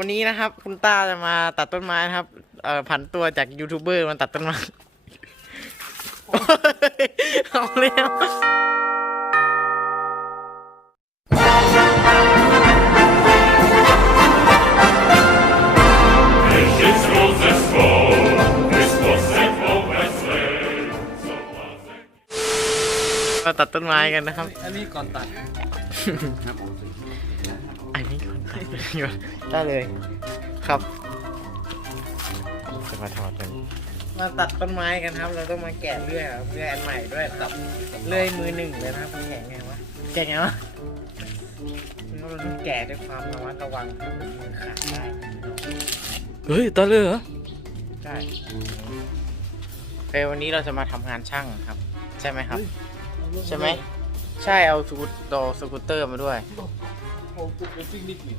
วันนี้นะครับ คุณต้าจะมาตัดต้นไม้นะครับเอ่อผันตัวจากยูทูบเบอร์มาตัดต้นไม้ เอาเร็ว มาตัดต้นไม้กันนะครับ อันนี้ก่อนตัดอันนี้คนตัดอยู่ได้เลย ครับจะมาถอดกันมาตัดต้นไม้กันครับเราต้องมาแกะเลื่อยครับเลื่อยอันใหม่ด้วยครับเลื่อยมือหนึ่งเลยนะครับมันแกะไงวะแกะไงวะเราต้องแกะด้วยความระมัดระวังครับมือขาดได้เฮ้ยตัดเลยเหรอใช่เออวันนี้เราจะมาทำงานช่างครับ ใช่ไหมครับ ใช่ไหม ใช่เอาสกูตโตสกูตเตอร์มาด้วยโอ้กูเป็นฟิกนิกนี่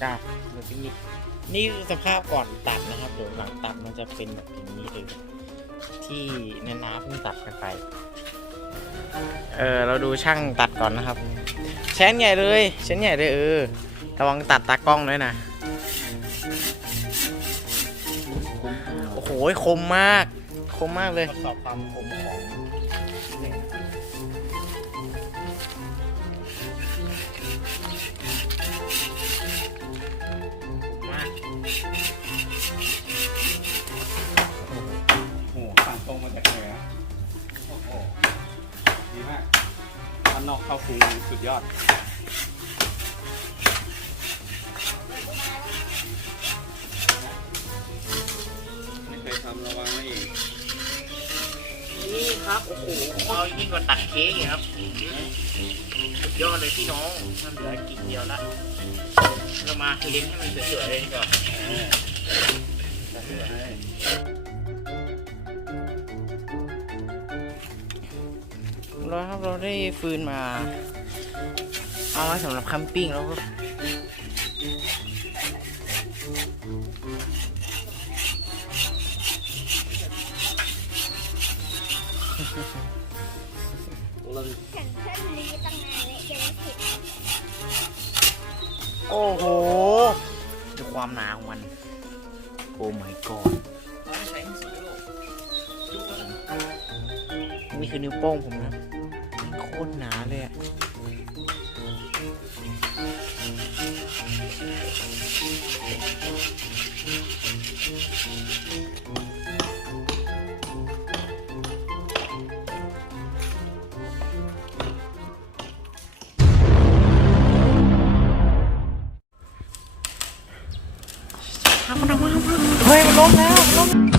ได้เดี๋ยวนี่นี่คือสภาพก่อนตัดนะครับเดี๋ยวหลังตัดมันจะเป็นแบบอย่างนี้เลยที่นานาเพิ่งตัดกันไป เออเราดูช่างตัดก่อนนะครับแชนใหญ่เลยแชนใหญ่เลยเออระวังตัดตากล้องด้วยนะโอ้โหคมมาก คมมากเลย ทดสอบความคมของ อันนอกเข้าคุงสุดยอด ไม่เคยทำระวังไม่อีกนี่ครับ โอ้โหเอายิ่งกว่าตัดเค้กอีกครับสุดยอดเลยพี่น้องมันเหลือกิ่งเดียวละเรามาเลี้ยงให้มันสวยๆเลยดีกว่าจัดเหลือให้ เราครับเราได้ฟืนมา เอาไว้สำหรับคัมปิ้งแล้วก็ฉันเพิ่งรู้ตั้งนานแล้วยังไม่ผิดโอ้โหดูความหนาของมัน โอ้ my god นี่คือนิ้วโป้งผมนะ ตรหนาเลยอะเฮ้ย มันล้มแล้ว มันล้ม